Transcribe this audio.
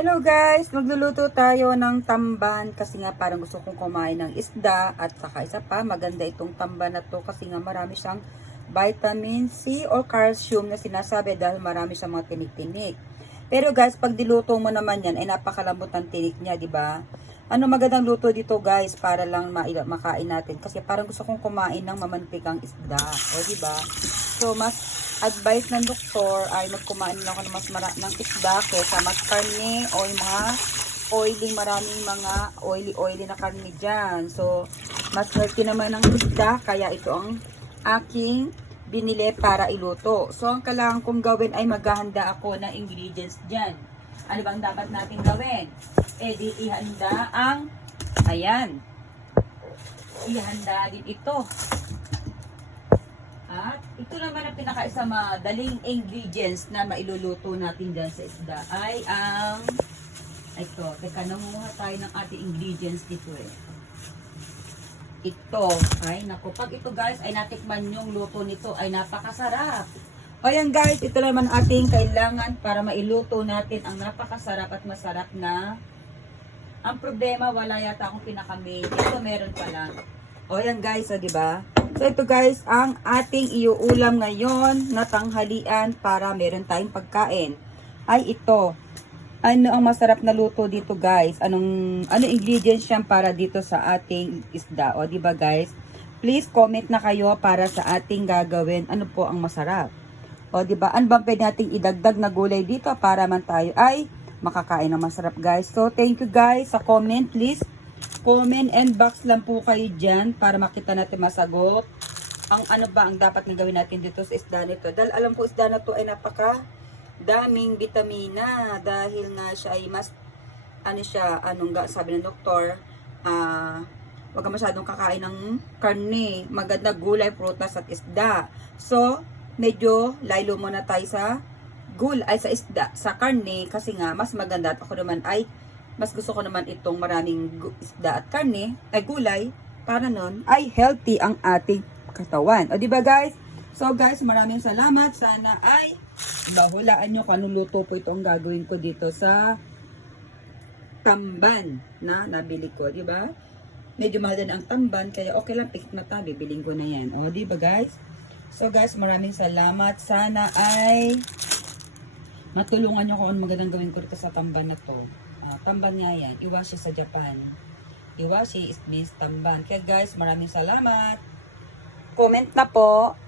Hello guys, magluluto tayo ng tamban kasi nga parang gusto kong kumain ng isda at saka isa pa maganda itong tamban na to kasi nga marami siyang vitamin C or calcium na sinasabi dahil marami siyang mga tinik-tinik. Pero guys, pag diluto mo naman yan ay napakalambot ng tinik niya, di ba? Ano magandang luto dito guys para lang makain natin kasi parang gusto kong kumain ng mamantikang isda, o di ba? So mas advice ng doktor ay magkumain lang ako ng mas ng isda kaysa mas karne o yung mga maraming mga oily na karne dyan. So, mas healthy naman ng isda, kaya ito ang aking binili para iluto. So, ang kailangan kong gawin ay maghahanda ako ng ingredients dyan. Ano bang dapat natin gawin? Eh, di ihanda ang, ayan, ihanda din ito. At ito naman ang pinakaisa madaling ingredients na mailuluto natin dyan sa isda ay ang ito. Teka, nanguha tayo ng ating ingredients dito eh. Ito. Ay, naku. Pag ito guys ay natikman yung luto nito ay napakasarap. Ayan guys, ito naman ating kailangan para mailuto natin ang napakasarap at masarap na. Ang problema, wala yata akong pinaka-main. Ito meron pala. O yan guys, di ba? So ito guys, ang ating iuulam ngayon na tanghalian para meron tayong pagkain ay ito. Ano ang masarap na luto dito guys? Anong ingredients yan para dito sa ating isda? O di ba guys? Please comment na kayo para sa ating gagawin. Ano po ang masarap? O di ba? Ano bang pwede nating idagdag na gulay dito para man tayo ay makakain ng masarap guys? So thank you guys sa comment, please. Comment and box lang po kayo dyan para makita natin masagot ang ano ba ang dapat na gawin natin dito sa isda nito. Dahil alam ko isda na to ay napaka daming vitamina dahil nga siya ay mas sabi ng doktor, wag ka masyadong kakain ng karne, maganda gulay, prutas at isda. So medyo laylo muna tayo sa sa isda, sa karne kasi nga mas maganda at ako naman ay mas gusto ko naman itong maraming isda at karne, ay gulay, para nun ay healthy ang ating katawan. O diba guys? So guys, maraming salamat. Sana ay bahulaan nyo kung anong luto po ito ang gagawin ko dito sa tamban na nabili ko. Diba? Medyo mahal din ang tamban, kaya okay lang, pikit mata, bibiling ko na yan. O diba guys? So guys, maraming salamat. Sana ay matulungan nyo kung anong magandang gawin ko dito sa tamban na to. Tamban nga yan. Iwashi sa Japan. Iwashi is means tamban. Kaya guys, maraming salamat. Comment na po.